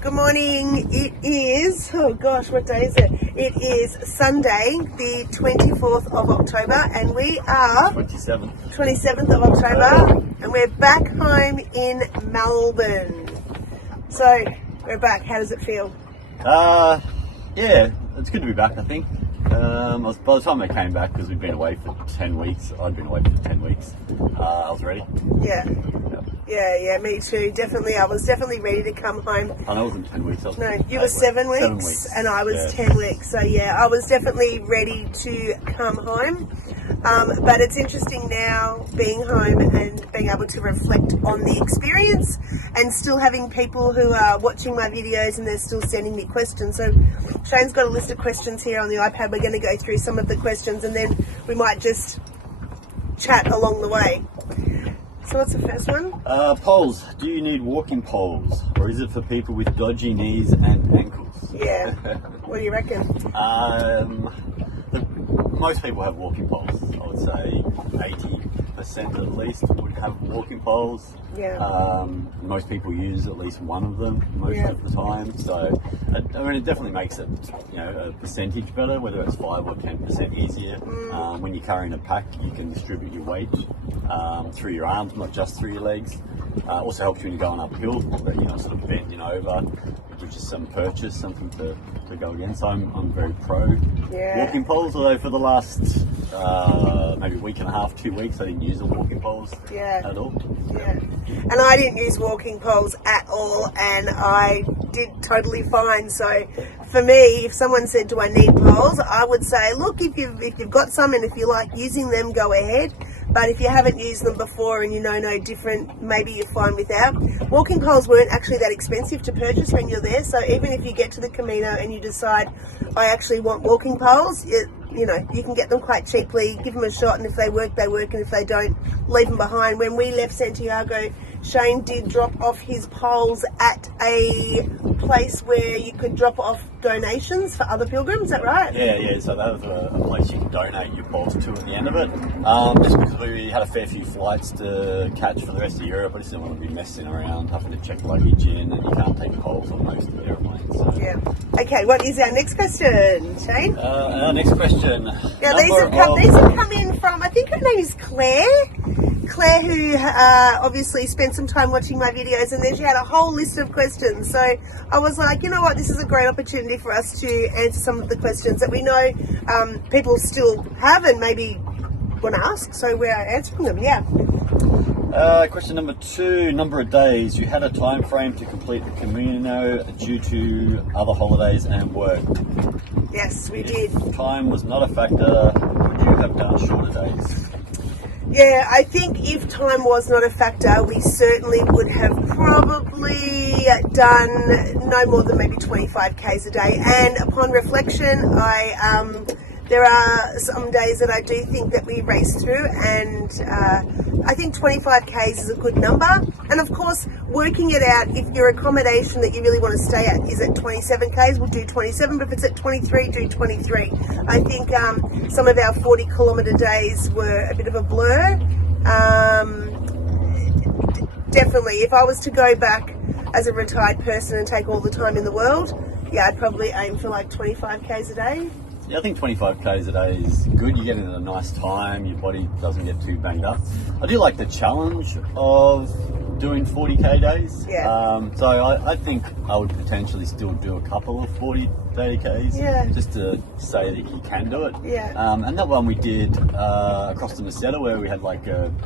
Good morning. It is, oh gosh, what day is it? It is Sunday, the 24th of October, and we are 27th of October, and we're back home in Melbourne. So, we're back. How does it feel? Yeah, it's good to be back, I think. By the time I came back, because we'd been away for 10 weeks, I'd been away for 10 weeks, I was ready. Yeah, me too. Definitely, I was definitely ready to come home. I know it wasn't 10 weeks. No, you were 7 weeks, 7 weeks, and I was 10 weeks. So yeah, I was definitely ready to come home. But it's interesting now being home and being able to reflect on the experience and still having people who are watching my videos and they're still sending me questions. So Shane's got a list of questions here on the iPad. We're going to go through some of the questions and then we might just chat along the way. So what's the first one? Poles. Do you need walking poles, or is it for people with dodgy knees and ankles? Yeah. What do you reckon? Most people have walking poles. I would say 80% at least would have walking poles. Yeah. Most people use at least one of them most of the time. So, I mean, it definitely makes it, a percentage better, whether it's 5 or 10% easier. When you're carrying a pack, you can distribute your weight through your arms, not just through your legs. Also helps you when you're going uphill, but you're not sort of bending over. It gives you some purchase, something to go against. So I'm very pro walking poles, although for the last maybe week and a half, 2 weeks, I didn't use the walking poles at all. Yeah. And I didn't use walking poles at all, and I did totally fine. So for me, if someone said, do I need poles, I would say, look, if you've got some and if you like using them, go ahead. But if you haven't used them before and you know no different, maybe you're fine without. Walking poles weren't actually that expensive to purchase when you're there. So even if you get to the Camino and you decide, I actually want walking poles, you can get them quite cheaply. Give them a shot, and if they work, they work, and if they don't, leave them behind. When we left Santiago, Shane did drop off his poles at a place where you could drop off donations for other pilgrims. Is that right? Yeah. So that was a place you can donate your poles to at the end of it. Just because we had a fair few flights to catch for the rest of Europe, I just didn't want to be messing around, having to check luggage in, and you can't take poles on most of the airplanes. So. Yeah. Okay, what is our next question, Shane? Our next question. Yeah, these have come in from, I think her name is Claire, who obviously spent some time watching my videos, and then she had a whole list of questions. So I was like, you know what, this is a great opportunity for us to answer some of the questions that we know people still have and maybe want to ask. So we're answering them, yeah. Question number 2, number of days. You had a time frame to complete the Camino due to other holidays and work. Yes, we did. Time was not a factor. Would you have done shorter days? Yeah, I think if time was not a factor, we certainly would have probably done no more than maybe 25 Ks a day. And upon reflection, there are some days that I do think that we race through, and I think 25 Ks is a good number. And of course, working it out, if your accommodation that you really want to stay at is at 27 Ks, we'll do 27, but if it's at 23, do 23. I think some of our 40 kilometre days were a bit of a blur. Definitely, if I was to go back as a retired person and take all the time in the world, yeah, I'd probably aim for like 25 Ks a day. Yeah, I think 25 Ks a day is good. You get in at a nice time, your body doesn't get too banged up. I do like the challenge of doing 40K days. Yeah. So I think I would potentially still do a couple of 40-day Ks, just to say that you can do it. Yeah. And that one we did across the Meseta, where we had like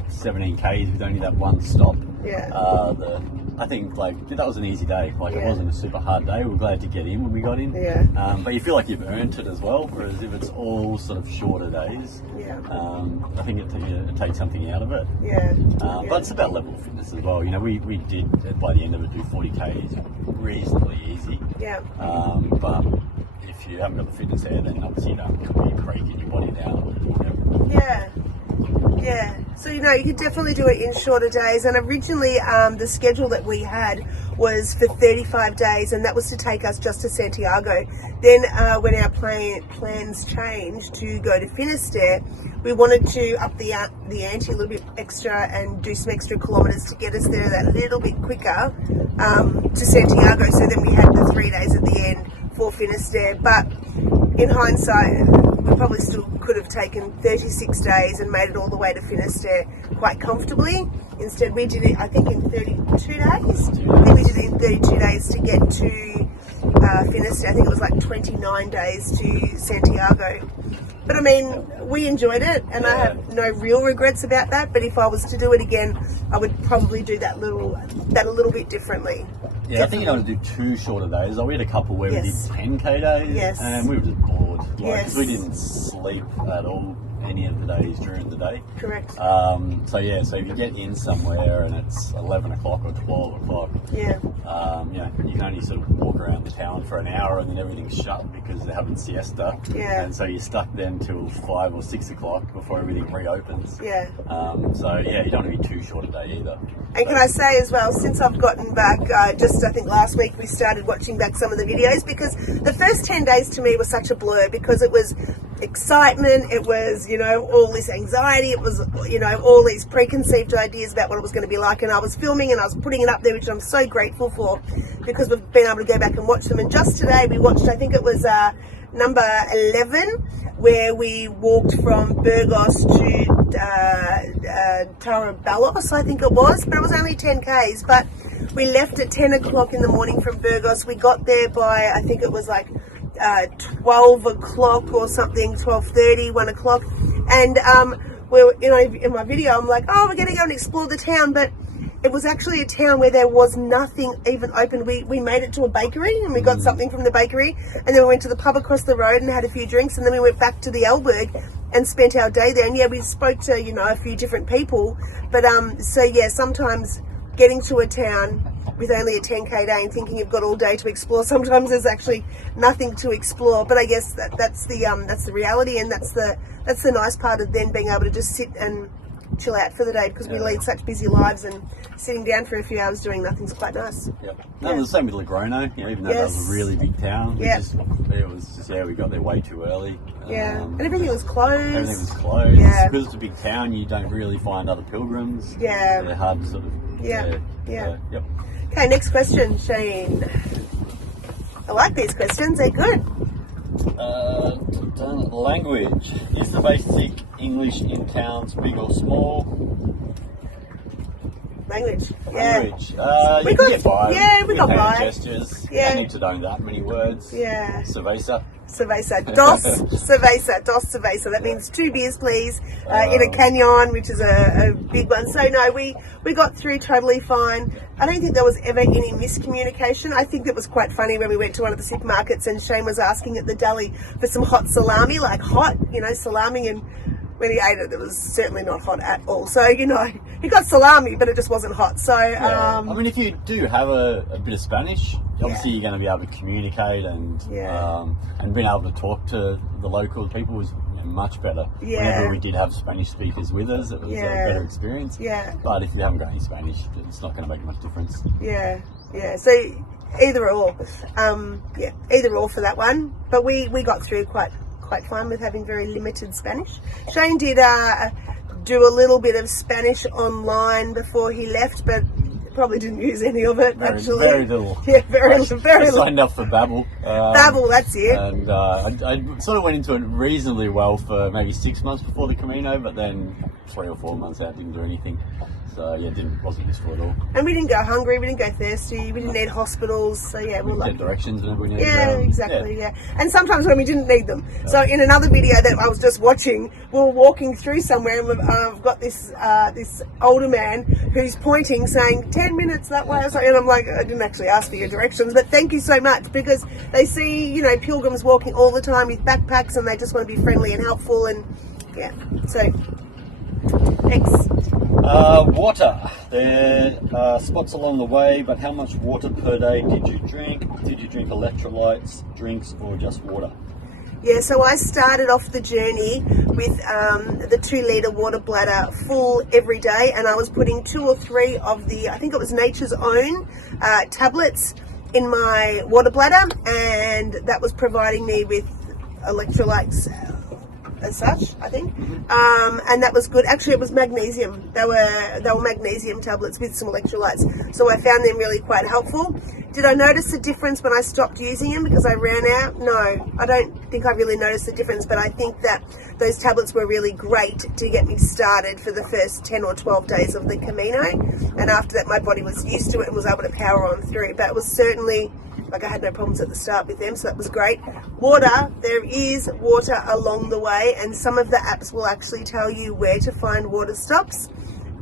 17 Ks with only that one stop. Yeah. I think that was an easy day. It wasn't a super hard day. We were glad to get in when we got in. Yeah. But you feel like you've earned it as well. Whereas if it's all sort of shorter days, I think it takes something out of it. Yeah. But it's about level of fitness as well. We did by the end of it do 40 Ks reasonably easy. Yeah. But if you haven't got the fitness there, then obviously you don't be breaking your body down. Yeah. So, you could definitely do it in shorter days. And originally, the schedule that we had was for 35 days, and that was to take us just to Santiago. Then, when our plans changed to go to Finisterre, we wanted to up the ante a little bit extra and do some extra kilometres to get us there that little bit quicker to Santiago. So then we had the 3 days at the end for Finisterre. But in hindsight, we probably still could have taken 36 days and made it all the way to Finisterre quite comfortably. Instead, we did it, I think, in 32 days. I think we did it in 32 days to get to Finisterre. I think it was like 29 days to Santiago. But I mean, we enjoyed it, and I have no real regrets about that. But if I was to do it again, I would probably do that a little bit differently. Yeah, I think you don't want to do too shorter days. Like, we had a couple where we did 10k days, and we were just bored. Like, 'cause we didn't sleep at all any of the days during the day. Correct. So if you get in somewhere and it's 11 o'clock or 12 o'clock, you can only sort of walk around the town for an hour and then everything's shut because they're having siesta. Yeah. And so you're stuck then till 5 or 6 o'clock before everything reopens. Yeah. You don't want to be too short a day either. And can I say as well, since I've gotten back, I think last week we started watching back some of the videos, because the first 10 days to me was such a blur, because it was excitement, it was, all this anxiety, it was, all these preconceived ideas about what it was going to be like, and I was filming and I was putting it up there, which I'm so grateful for, because we've been able to go back and watch them. And just today we watched, I think it was number 11, where we walked from Burgos to Tarabalos, I think it was, but it was only 10 Ks. But we left at 10 o'clock in the morning from Burgos. We got there by, I think it was like 12 o'clock or something, 12:30, 1 o'clock. And in my video, I'm like, we're going to go and explore the town, but it was actually a town where there was nothing even open. We made it to a bakery and we got something from the bakery, and then we went to the pub across the road and had a few drinks, and then we went back to the Elberg and spent our day there. And we spoke to, a few different people. But sometimes getting to a town with only a 10k day and thinking you've got all day to explore, sometimes there's actually nothing to explore. But I guess that's the reality, and that's the nice part of then being able to just sit and chill out for the day, because we lead such busy lives, and sitting down for a few hours doing nothing's quite nice. Yep. No, it was the same with Logrono, even though that was a really big town. We got there way too early. And everything was closed. Everything was closed. Yeah. Because it's a big town, you don't really find other pilgrims. Yeah. They're hard to sort of... Yeah. Yep. Okay, next question, Shane. I like these questions, they're good. Language. Is the basic English in towns big or small? Language. You can get by. We got by. Gestures. You don't need to know that many words. Yeah. Cerveza. Dos cerveza. That means 2 beers, please, in a canyon, which is a big one. So no, we got through totally fine. I don't think there was ever any miscommunication. I think it was quite funny when we went to one of the supermarkets and Shane was asking at the deli for some hot salami, like hot, salami, and when he ate it, it was certainly not hot at all. So, he got salami, but it just wasn't hot. So, if you do have a bit of Spanish, obviously you're going to be able to communicate and being able to talk to the local people was much better. Yeah. Whenever we did have Spanish speakers with us, it was a better experience. Yeah. But if you haven't got any Spanish, it's not going to make much difference. Yeah. So either or. Either or for that one. But we got through quite fine with having very limited Spanish. Shane did do a little bit of Spanish online before he left, but probably didn't use any of it, actually. Very little. Yeah, very little. I signed up for Babbel. Babbel, that's it. And I sort of went into it reasonably well for maybe 6 months before the Camino, but then 3 or 4 months out, didn't do anything. So wasn't useful at all. And we didn't go hungry, we didn't go thirsty, we didn't need hospitals, so we're lucky. Directions whenever we needed exactly. And sometimes when we didn't need them. So in another video that I was just watching, we were walking through somewhere and we've got this older man who's pointing, saying 10 minutes that way, and I'm like, I didn't actually ask for your directions, but thank you so much, because they see, pilgrims walking all the time with backpacks and they just want to be friendly and helpful, and so thanks. Water. There are spots along the way, but how much water per day did you drink? Did you drink electrolytes, drinks, or just water? Yeah, so I started off the journey with the 2-litre water bladder full every day, and I was putting 2 or 3 of the, I think it was Nature's Own tablets in my water bladder, and that was providing me with electrolytes as such, I think, and that was good. Actually, it was magnesium. They were magnesium tablets with some electrolytes, so I found them really quite helpful. Did I notice a difference when I stopped using them because I ran out? No, I don't think I really noticed the difference, but I think that those tablets were really great to get me started for the first 10 or 12 days of the Camino, and after that my body was used to it and was able to power on through. But it was certainly, like, I had no problems at the start with them, so that was great. Water, there is water along the way, and some of the apps will actually tell you where to find water stops.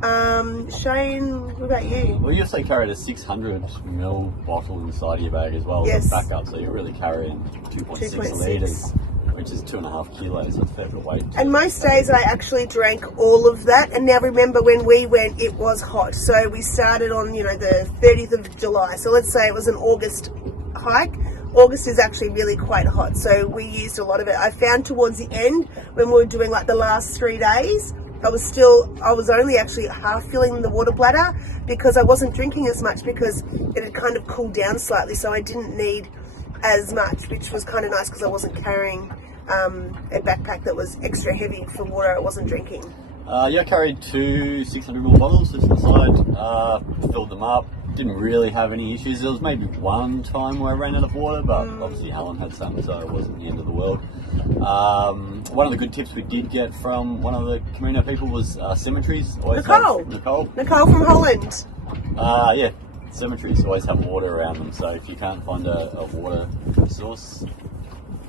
Shane, what about you? Well, you also carried a 600ml bottle inside your bag as well, Yes. as backup, so you're really carrying 2.6 litres, which is 2.5 kilos. That's a fair bit of weight. And most days I actually drank all of that. And now remember, when we went, it was hot. So we started on, the 30th of July. So let's say it was an August hike. August is actually really quite hot. So we used a lot of it. I found towards the end, when we were doing like the last 3 days, I was only actually half filling the water bladder because I wasn't drinking as much because it had kind of cooled down slightly. So I didn't need as much, which was kind of nice because I wasn't carrying a backpack that was extra heavy for water I wasn't drinking. Yeah, I carried 2 600ml bottles just inside, filled them up, didn't really have any issues. There was maybe one time where I ran out of water, but obviously Helen had some, so it wasn't the end of the world. One of the good tips we did get from one of the Camino people was cemeteries. Nicole from Holland. Yeah, cemeteries always have water around them, so if you can't find a water source,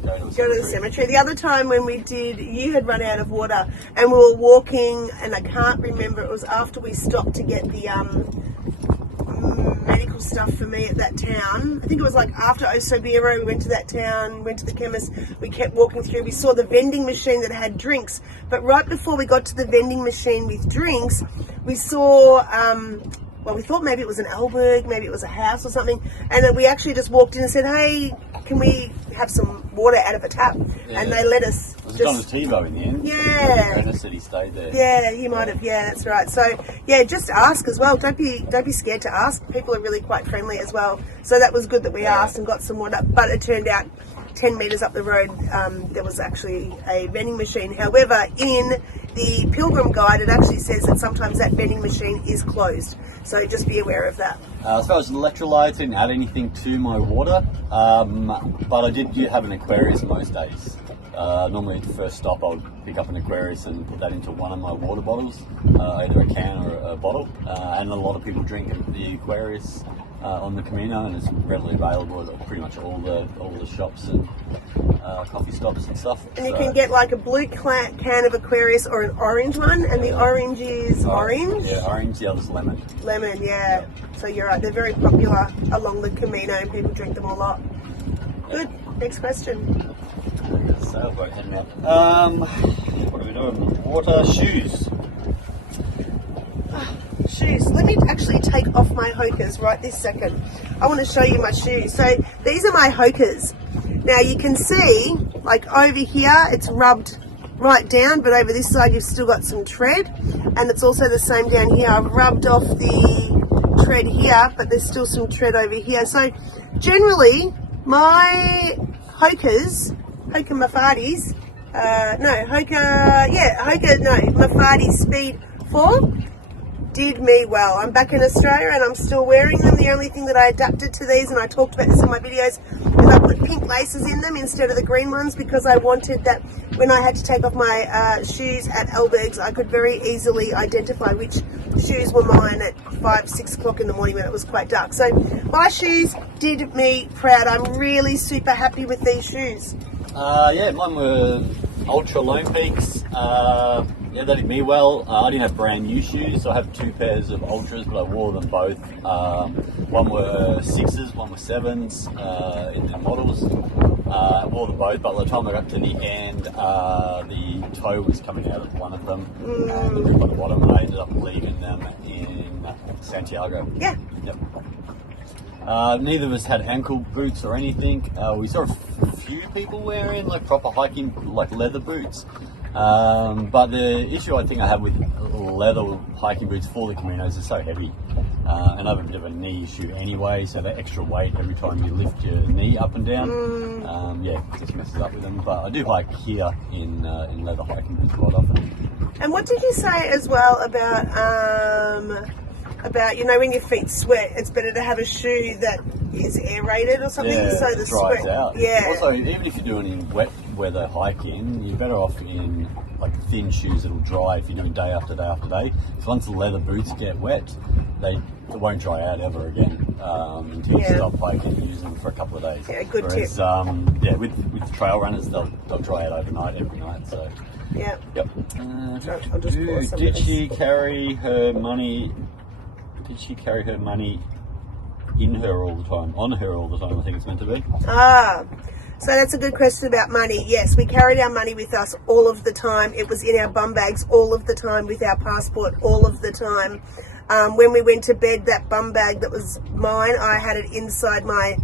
go to the cemetery. The other time when we did, you had run out of water and we were walking, and I can't remember, it was after we stopped to get the medical stuff for me at that town. I think it was like after Osobiro, we went to that town, went to the chemist, we kept walking through, we saw the vending machine that had drinks, but right before we got to the vending machine with drinks, we saw we thought maybe it was an alberg, maybe it was a house or something, and then we actually just walked in and said, hey, can we have some water out of a tap? Yeah. And they let us. It was John Tivo in the end. Yeah. Renner said he stayed there. Yeah, he might have. Yeah, that's right. So yeah, just ask as well. Don't be scared to ask. People are really quite friendly as well. So that was good that we asked and got some water. But it turned out 10 metres up the road, there was actually a vending machine. However, in the Pilgrim Guide, it actually says that sometimes that vending machine is closed. So just be aware of that. As far as electrolytes, I didn't add anything to my water, but I did have an Aquarius most days. Normally at the first stop I would pick up an Aquarius and put that into one of my water bottles, either a can or a bottle, and a lot of people drink the Aquarius on the Camino, and it's readily available at pretty much all the shops and coffee stops and stuff. And you can get like a blue can of Aquarius or an orange one, and the orange is orange? Yeah, orange, the other's lemon. Lemon, yeah. So you're right, they're very popular along the Camino and people drink them a lot. Good, next question. Sailboat heading out. What are we doing? Water, shoes. Shoes. Let me actually take off my Hokas right this second. I want to show you my shoes. So these are my Hokas. Now you can see, like over here, it's rubbed right down, but over this side you've still got some tread, and it's also the same down here. I've rubbed off the tread here, but there's still some tread over here. So generally, my Hoka Mafardis, Mafadi Speed 4 did me well. I'm back in Australia and I'm still wearing them. The only thing that I adapted to these, and I talked about this in my videos, is I put pink laces in them instead of the green ones, because I wanted that when I had to take off my shoes at albergs, I could very easily identify which shoes were mine at 5-6 o'clock in the morning when it was quite dark. So my shoes did me proud. I'm really super happy with these shoes. Yeah, mine were Ultra Lone Peaks. Yeah, they did me well. I didn't have brand new shoes, so I have 2 pairs of Ultras, but I wore them both. One were 6s, one were 7s in the models. I wore them both, but by the time I got to the end, the toe was coming out of one of them, and the rip on the bottom, and I ended up leaving them in Santiago. Yeah. Yep. Neither of us had ankle boots or anything. We saw a few people wearing like proper hiking, like leather boots. But the issue I think I have with leather hiking boots for the Caminos is so heavy. And I have a bit of a knee issue anyway, so that extra weight every time you lift your knee up and down, it just messes up with them. But I do hike here in leather hiking boots quite often. And what did you say as well about when your feet sweat, it's better to have a shoe that is aerated or something, so the dries sweat out. Yeah. Also, even if you're doing in wet weather hiking, you're better off in like thin shoes that'll dry if you're doing day after day after day. So once the leather boots get wet, they won't dry out ever again until you stop hiking and use them for a couple of days. Yeah, good Whereas, tip. with trail runners, they'll dry out overnight, every night. So. Yeah. Yep. I'll just pour some Did of this. she carry her money in her all the time? On her all the time, I think it's meant to be. So that's a good question about money. Yes, we carried our money with us all of the time. It was in our bum bags all of the time, with our passport all of the time. When we went to bed, that bum bag that was mine, I had it inside my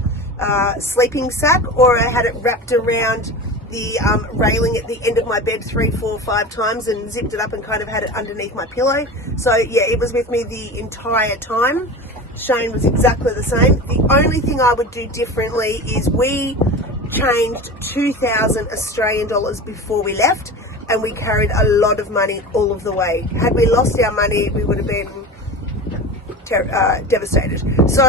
sleeping sack, or I had it wrapped around the railing at the end of my bed 3, 4, 5 times and zipped it up and kind of had it underneath my pillow. So yeah, it was with me the entire time. Shane was exactly the same. The only thing I would do differently is we changed 2,000 Australian dollars before we left, and we carried a lot of money all of the way. Had we lost our money, we would have been devastated. So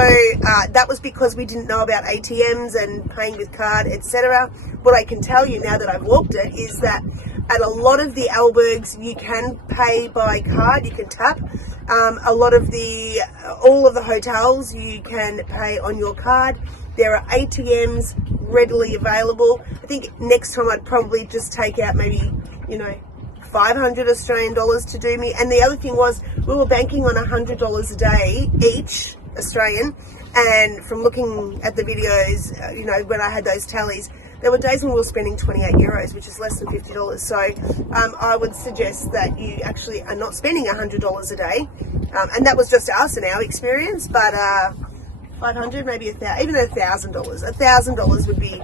that was because we didn't know about ATMs and paying with card, etc. What I can tell you now that I've walked it is that at a lot of the albergs you can pay by card, you can tap. All of the hotels you can pay on your card. There are ATMs readily available. I think next time I'd probably just take out maybe 500 Australian dollars to do me. And the other thing was, we were banking on $100 a day each Australian, and from looking at the videos, when I had those tallies, there were days when we were spending 28 euros, which is less than $50. So I would suggest that you actually are not spending $100 a day, and that was just us in our experience. But 500, maybe even $1,000. $1,000 would be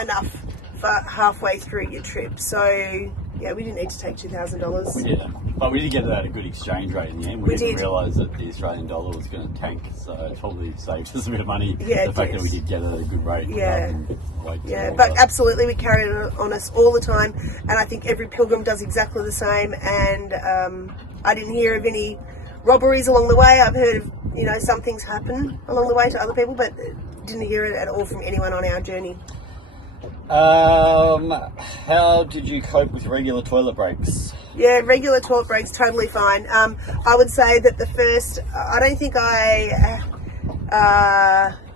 enough for halfway through your trip. So yeah, we didn't need to take $2,000. We didn't, but we did get it at a good exchange rate in the end. We didn't realise that the Australian dollar was going to tank, so it probably saved us a bit of money. Yeah, the fact that we did get it at a good rate. Yeah, but absolutely, we carried it on us all the time, and I think every pilgrim does exactly the same. And I didn't hear of any robberies along the way. I've heard of some things happen along the way to other people, but didn't hear it at all from anyone on our journey. How did you cope with regular toilet breaks? Yeah, regular toilet breaks, totally fine. I would say that the first, I don't think I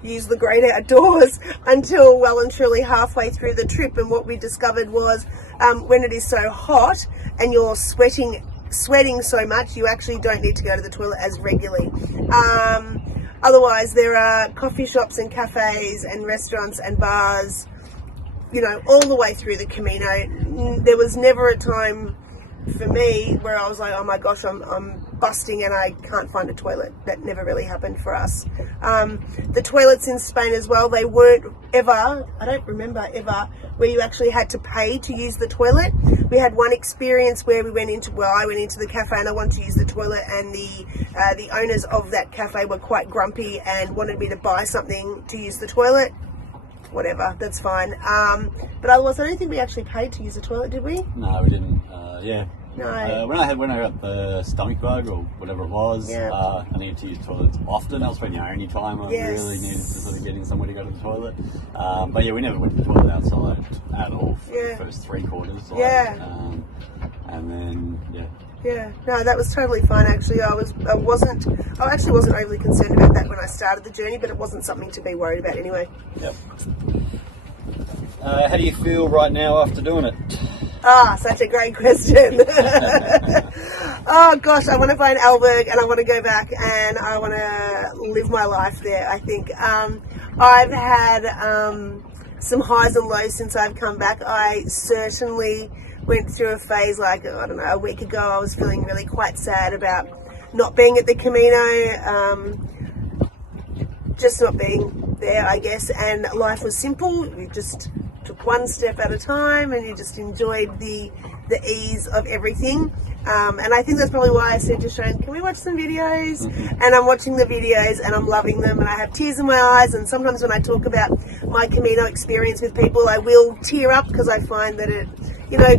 used the great outdoors until well and truly halfway through the trip. And what we discovered was when it is so hot and you're sweating so much, you actually don't need to go to the toilet as regularly. Otherwise, there are coffee shops and cafes and restaurants and bars, all the way through the Camino. There was never a time for me where I was like, oh my gosh, I'm busting and I can't find a toilet. That never really happened for us. The toilets in Spain as well, they weren't ever, I don't remember ever, where you actually had to pay to use the toilet. We had one experience where I went into the cafe and I wanted to use the toilet, and the owners of that cafe were quite grumpy and wanted me to buy something to use the toilet. Whatever, that's fine. But otherwise, I don't think we actually paid to use the toilet, did we? No, we didn't. No. When I got the stomach bug or whatever it was, I needed to use toilets often. That was probably the only time I really needed to sort of get in somewhere to go to the toilet. But yeah, we never went to the toilet outside at all for the first 3 quarters. And then Yeah, no, that was totally fine. Actually, I actually wasn't overly concerned about that when I started the journey, but it wasn't something to be worried about anyway. Yep. How do you feel right now after doing it? Such a great question. Oh gosh, I want to find Alberg and I want to go back and I want to live my life there. I think I've had some highs and lows since I've come back. I certainly went through a phase a week ago. I was feeling really quite sad about not being at the Camino. just not being there, I guess. And life was simple. You just took one step at a time, and you just enjoyed the ease of everything. And I think that's probably why I said to Shane, can we watch some videos? And I'm watching the videos and I'm loving them, and I have tears in my eyes. And sometimes when I talk about my Camino experience with people, I will tear up, because I find that it, you know,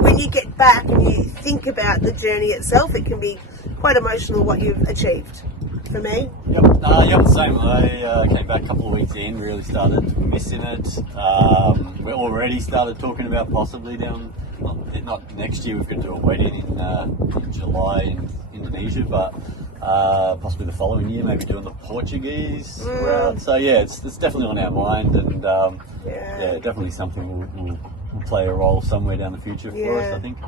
when you get back and you think about the journey itself, it can be quite emotional what you've achieved. For me. Yep, the same. I came back a couple of weeks in, really started missing it. We already started talking about possibly not next year, we've got to do a wedding in July in Indonesia, but possibly the following year, maybe doing the Portuguese route. So yeah, it's definitely on our mind, and yeah, definitely something will play a role somewhere down the future for us, I think.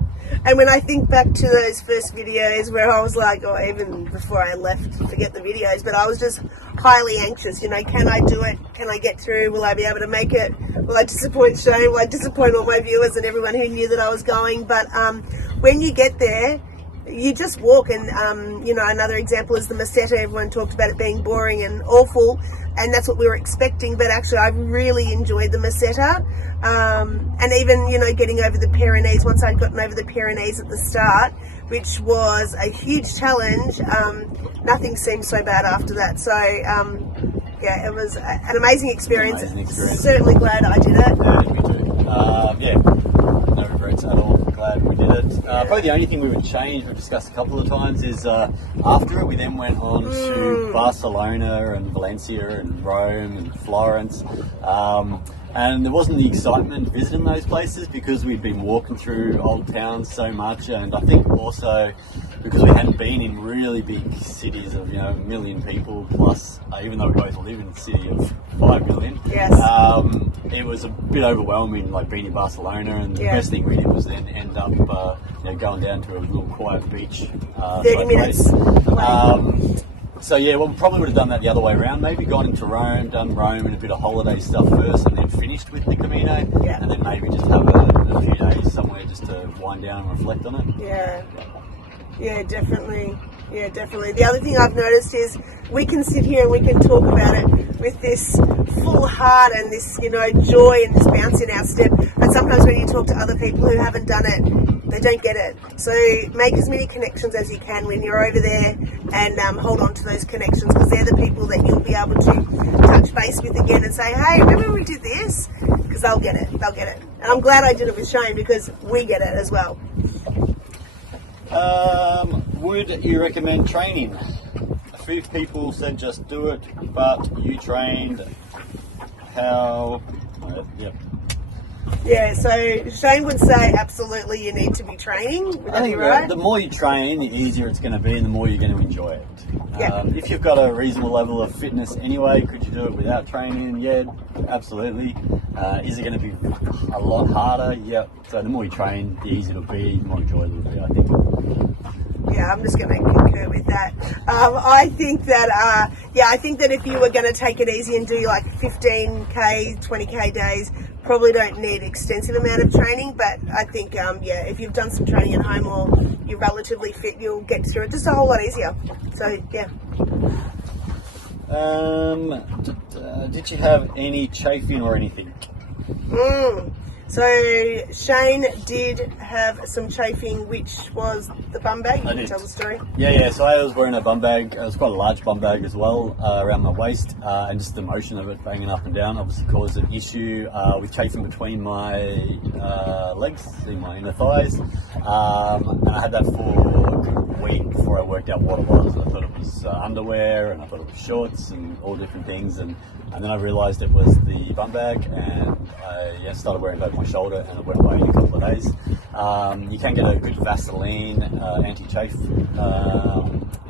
And when I think back to those first videos where I was like, or even before I left, forget the videos, but I was just highly anxious, you know, can I do it? Can I get through? Will I be able to make it? Will I disappoint Shane? Will I disappoint all my viewers and everyone who knew that I was going? But when you get there, you just walk, and you know, another example is the Meseta. Everyone talked about it being boring and awful, and that's what we were expecting, but actually I really enjoyed the Meseta. And even, you know, getting over the Pyrenees, once I'd gotten over the Pyrenees at the start, which was a huge challenge, nothing seemed so bad after that. So yeah, it was an amazing experience. Certainly glad I did it. Me too. Yeah, no regrets at all. Glad we did it. Probably the only thing we would change, we've discussed a couple of times, is after it we then went on to Barcelona and Valencia and Rome and Florence. And there wasn't the excitement visiting those places because we'd been walking through old towns so much, and I think also because we hadn't been in really big cities of, you know, 1 million people plus, even though we both live in a city of 5 million. Yes. It was a bit overwhelming, like being in Barcelona, and the best thing we did was then end up you know, going down to a little quiet beach. 30 minutes. So yeah, well, we probably would have done that the other way around. Maybe gone into Rome, done Rome and a bit of holiday stuff first, and then finished with the Camino. And then maybe just have a few days somewhere just to wind down and reflect on it. Yeah, definitely. Yeah, definitely. The other thing I've noticed is we can sit here and we can talk about it with this full heart and this, you know, joy and this bounce in our step. But sometimes when you talk to other people who haven't done it, they don't get it. So make as many connections as you can when you're over there, and hold on to those connections, because they're the people that you'll be able to touch base with again and say, hey, remember we did this? Because they'll get it. And I'm glad I did it with Shane, because we get it as well. Would you recommend training? A few people said just do it, but you trained. How? Yep. Yeah, so Shane would say absolutely you need to be training. Would that be right? The more you train, the easier it's going to be, and the more you're going to enjoy it. If you've got a reasonable level of fitness anyway, could you do it without training? Yeah, absolutely. Is it going to be a lot harder? Yeah. So the more you train, the easier it'll be, the more enjoyable it'll be, I think. Yeah, I'm just going to concur with that. I think that if you were going to take it easy and do like 15k, 20k days, probably don't need extensive amount of training. But I think, if you've done some training at home or you're relatively fit, you'll get through it just a whole lot easier. So yeah. Did you have any chafing or anything? So Shane did have some chafing, which was the bum bag. You can tell the story. Yeah. So I was wearing a bum bag. It was quite a large bum bag as well, around my waist, and just the motion of it banging up and down obviously caused an issue with chafing between my legs, in my inner thighs, and I had that for a week before I worked out what it was. I thought it was underwear, and I thought it was shorts, and all different things, and then I realised it was the bum bag, and I started wearing it over my shoulder, and it went away in a couple of days. You can get a good Vaseline anti-chafe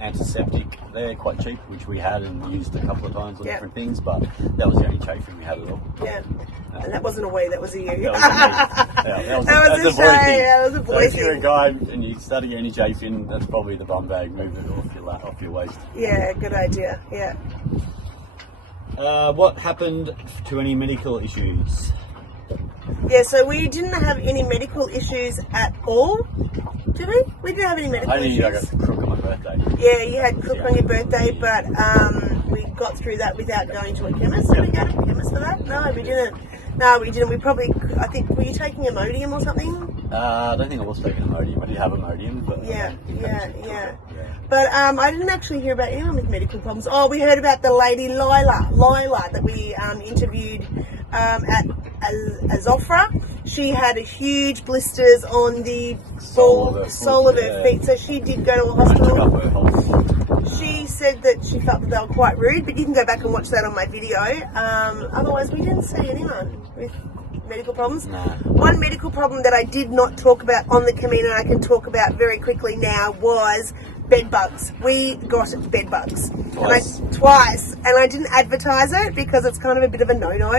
antiseptic there, quite cheap, which we had and used a couple of times on different things, but that was the only chafing we had at all. Yeah. And that wasn't a we, that was a you. That was a me. That was a boy thing. That was a boy thing. If you're a guy and you start to get any chafing, that's probably the bum bag. Move it off your waist. Yeah, good idea. Yeah. What happened to any medical issues? Yeah, so we didn't have any medical issues at all, did we? We didn't have any medical issues. I got crook on my birthday. Yeah, you had crook on your birthday, but we got through that without going to a chemist. Did we go to a chemist for that? No, we didn't. No, we didn't. We probably, I think, were you taking Imodium or something? I don't think I was taking Imodium. I did have Imodium, but yeah. But I didn't actually hear about anyone with medical problems. Oh, we heard about the lady Lila that we interviewed at Azofra. She had huge blisters on the sole of her feet, so she did go to a hospital. She said that she felt that they were quite rude, but you can go back and watch that on my video. Otherwise, we didn't see anyone with medical problems. No. One medical problem that I did not talk about on the Camino, and I can talk about very quickly now, was bed bugs. We got bed bugs twice, and I didn't advertise it because it's kind of a bit of a no-no.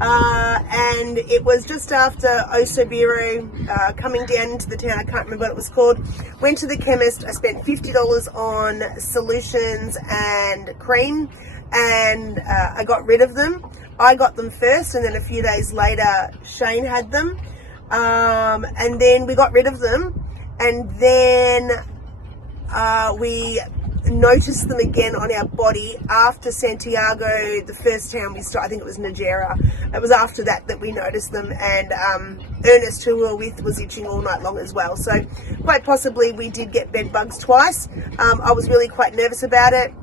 And it was just after Osobiro, coming down into the town. I can't remember what it was called. Went to the chemist. I spent $50 on solutions and cream, and I got rid of them. I got them first, and then a few days later, Shane had them. And then we got rid of them, and then we noticed them again on our body after Santiago, the first town we started. I think it was Najera. It was after that we noticed them, and Ernest, who we were with, was itching all night long as well. So quite possibly we did get bed bugs twice. I was really quite nervous about it.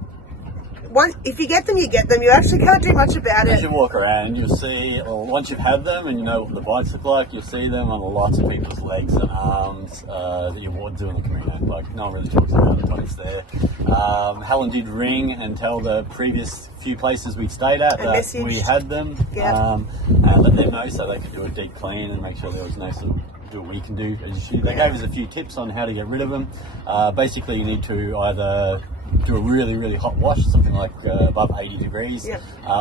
If you get them, you get them. You actually can't do much about it. As you walk around, you'll see, or once you've had them and you know what the bites look like, you'll see them on lots of people's legs and arms that you would do in the Camino. Like, no one really talks about it when it's there. Helen did ring and tell the previous few places we stayed at that we had them, and let them know so they could do a deep clean and make sure there was no sort of do what we can do. They gave us a few tips on how to get rid of them. Basically, you need to either do a really, really hot wash, something like above 80 degrees,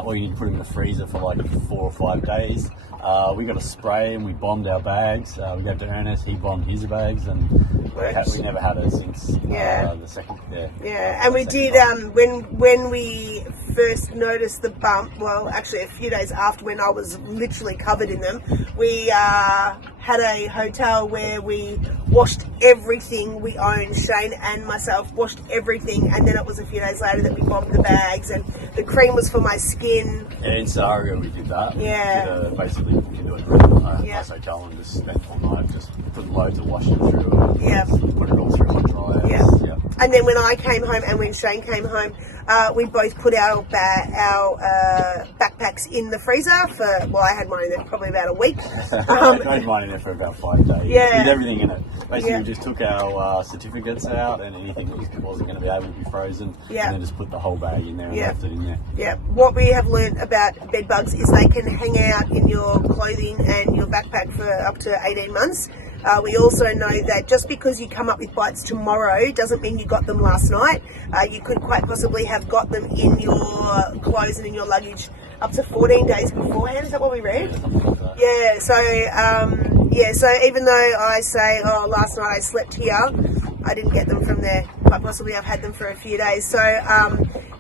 or you need to put them in the freezer for like 4 or 5 days. We got a spray and we bombed our bags. We gave to Ernest, he bombed his bags, and we never had it since the second. And we did when we first noticed the bump. Well, actually, a few days after, when I was literally covered in them, we had a hotel where we washed everything we owned. Shane and myself washed everything, and then it was a few days later that we bombed the bags, and the cream was for my skin. Yeah, in Sario we did that. Basically, you can do it nice hotel and just spent all night just putting loads of washing through it. Put it all through hot dryers. And then when I came home and when Shane came home, we both put our backpacks in the freezer for, well, I had mine in there probably about a week. I had mine in there for about 5 days. With everything in it. Basically, we just took our certificates out and anything that wasn't going to be able to be frozen, and then just put the whole bag in there and left it in there. What we have learnt about bed bugs is they can hang out in your clothing and your backpack for up to 18 months. We also know that just because you come up with bites tomorrow doesn't mean you got them last night. You could quite possibly have got them in your clothes and in your luggage up to 14 days beforehand. Is that what we read? So even though I say, last night I slept here, I didn't get them from there. Quite possibly I've had them for a few days. So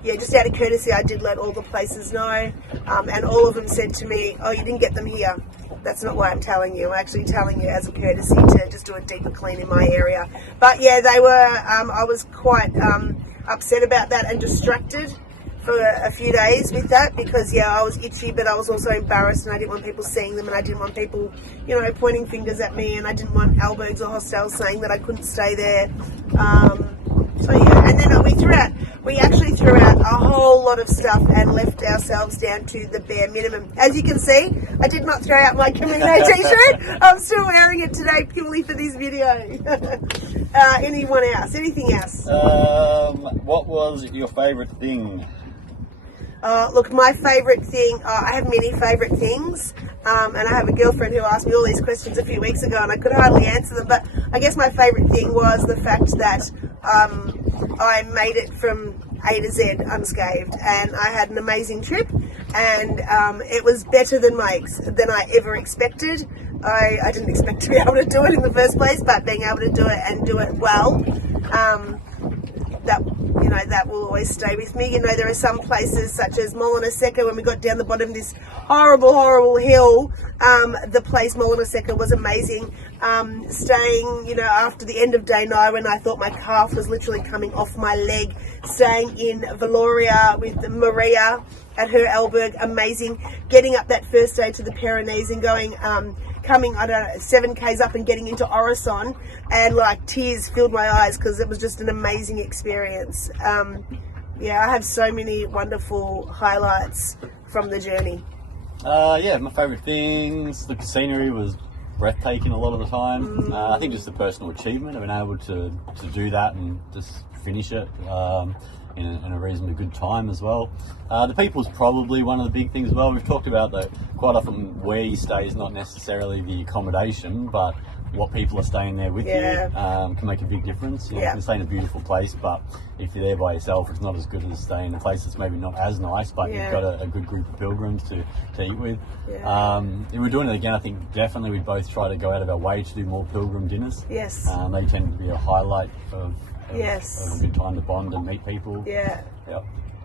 just out of courtesy, I did let all the places know, and all of them said to me, "Oh, you didn't get them here." That's not why I'm telling you. I'm actually telling you as a courtesy to just do a deeper clean in my area. But they were, I was quite upset about that and distracted for a few days with that because, I was itchy, but I was also embarrassed and I didn't want people seeing them and I didn't want people, pointing fingers at me, and I didn't want Albergs or hostels saying that I couldn't stay there. And then we actually threw out a whole lot of stuff and left ourselves down to the bare minimum. As you can see, I did not throw out my Camino t-shirt. I'm still wearing it today purely for this video. Anything else? What was your favourite thing? Look, my favourite thing, I have many favourite things, and I have a girlfriend who asked me all these questions a few weeks ago and I could hardly answer them, but I guess my favourite thing was the fact that I made it from A to Z unscathed, and I had an amazing trip, and it was better than I ever expected. I didn't expect to be able to do it in the first place, but being able to do it and do it well, that you know, that will always stay with me. You know, there are some places such as Molina Seca, when we got down the bottom of this horrible hill, the place Molina Seca was amazing. Staying, you know, after the end of day 9 when I thought my calf was literally coming off my leg, staying in Valoria with Maria at her albergue, amazing. Getting up that first day to the Pyrenees and going, coming, I don't know, 7Ks up and getting into Orison, and like tears filled my eyes because it was just an amazing experience. Yeah, I have so many wonderful highlights from the journey. Yeah, my favourite things, the scenery was breathtaking a lot of the time. I think just the personal achievement of being able to do that and just finish it in a reasonably good time as well. The people's probably one of the big things as well. We've talked about that quite often. Where you stay is not necessarily the accommodation, but what people are staying there with you can make a big difference. You know, you can stay in a beautiful place, but if you're there by yourself, it's not as good as staying in a place that's maybe not as nice, but you've got a good group of pilgrims to eat with. If we're doing it again, I think definitely we'd both try to go out of our way to do more pilgrim dinners. Yes. They tend to be a highlight of a good time to bond and meet people.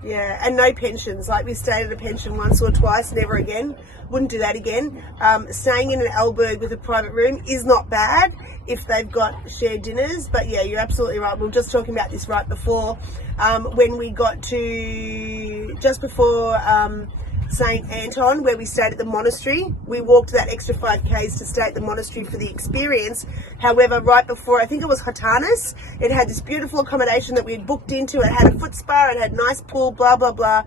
Yeah, and no pensions. Like we stayed at a pension once or twice, never again. Wouldn't do that again. Staying in an albergue with a private room is not bad if they've got shared dinners. But yeah, you're absolutely right. We were just talking about this right before. When we got to, just before St. Anton, where we stayed at the monastery, we walked that extra 5Ks to stay at the monastery for the experience. However, right before, I think it was Hotanis, it had this beautiful accommodation that we had booked into. It had a foot spa, it had nice pool, blah, blah, blah.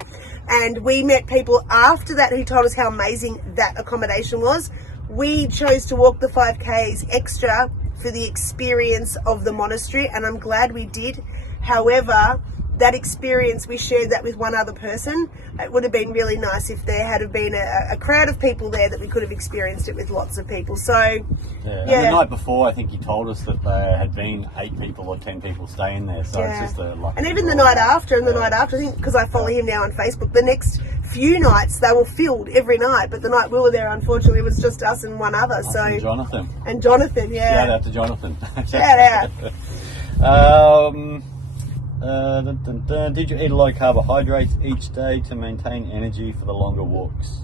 And we met people after that who told us how amazing that accommodation was. We chose to walk the 5Ks extra for the experience of the monastery, and I'm glad we did. However, that experience, we shared that with one other person. It would have been really nice if there had been a crowd of people there that we could have experienced it with lots of people. So, And the night before, I think you told us that there had been 8 people or 10 people staying there. So it's just a lucky. And even the night after, I think, because I follow him now on Facebook, the next few nights they were filled every night. But the night we were there, unfortunately, it was just us and one other. And Jonathan. And Jonathan, Shout out to Jonathan. Shout out. Did you eat a lot of carbohydrates each day to maintain energy for the longer walks?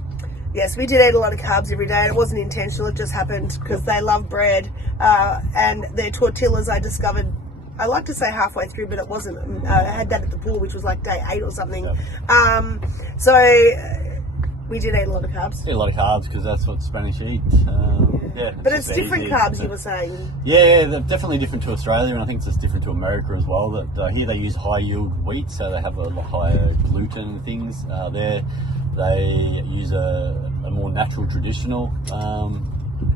Yes, we did eat a lot of carbs every day, and it wasn't intentional. It just happened because they love bread, and their tortillas I discovered, I like to say halfway through, but it wasn't. I had that at the pool, which was like day 8 or something. So we did eat a lot of carbs. Eat a lot of carbs because that's what Spanish eat. But it's different carbs, you were saying. Yeah, they're definitely different to Australia, and I think it's just different to America as well. That here they use high yield wheat, so they have a lot higher gluten and things. There they use a more natural, traditional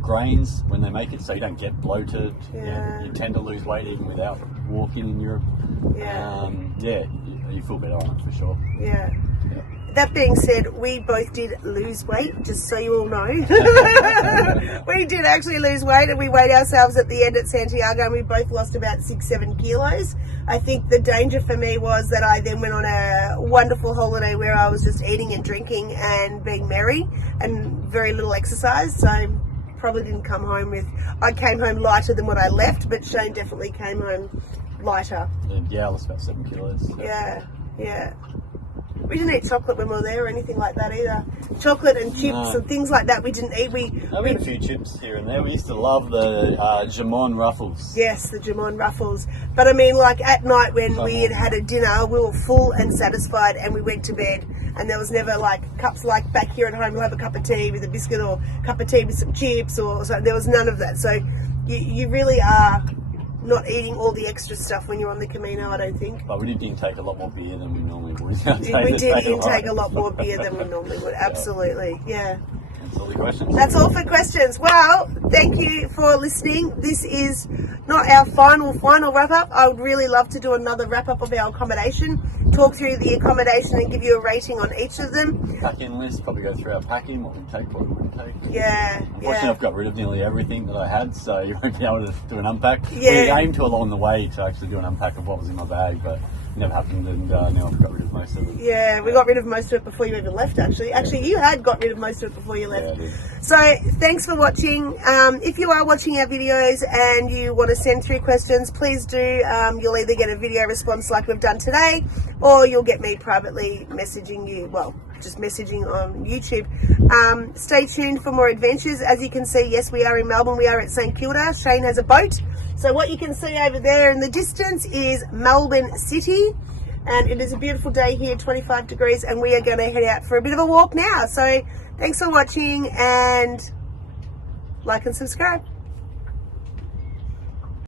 grains when they make it, so you don't get bloated. You tend to lose weight even without walking in Europe. You feel better on it for sure. That being said, we both did lose weight, just so you all know. We did actually lose weight, and we weighed ourselves at the end at Santiago, and we both lost about 6-7 kilos. I think the danger for me was that I then went on a wonderful holiday where I was just eating and drinking and being merry and very little exercise, so probably didn't come home with... I came home lighter than what I left, but Shane definitely came home lighter. I lost about 7 kilos. So. Yeah. We didn't eat chocolate when we were there or anything like that either. Chocolate and chips and things like that we didn't eat. We had a few chips here and there. We used to love the Jamon Ruffles. Yes, the Jamon Ruffles. But I mean, like at night when we had a dinner, we were full and satisfied, and we went to bed. And there was never like cups like back here at home. We'll have a cup of tea with a biscuit or a cup of tea with some chips or something. There was none of that. So you really are not eating all the extra stuff when you're on the Camino, I don't think. But we did intake a lot more beer than we normally would. We did intake a lot more beer than we normally would, absolutely, yeah. That's all the questions. That's all for questions. Well, thank you for listening. This is not our final wrap-up. I would really love to do another wrap-up of our accommodation, talk through the accommodation and give you a rating on each of them. Pack-in list, probably go through our packing, what we take, what we wouldn't take. Unfortunately, I've got rid of nearly everything that I had, so you won't be able to do an unpack. We aimed to along the way to actually do an unpack of what was in my bag, but never happened, and now I've got rid of most of it. Yeah, we got rid of most of it before you even left, actually. Actually, you had got rid of most of it before you left. Yeah, I did. So, thanks for watching. If you are watching our videos and you want to send through questions, please do. You'll either get a video response like we've done today, or you'll get me privately messaging you. Well, just messaging on YouTube. Stay tuned for more adventures. As you can see, yes, we are in Melbourne. We are at St Kilda. Shane has a boat. So what you can see over there in the distance is Melbourne City. And it is a beautiful day here, 25 degrees, and we are going to head out for a bit of a walk now. So thanks for watching, and like and subscribe.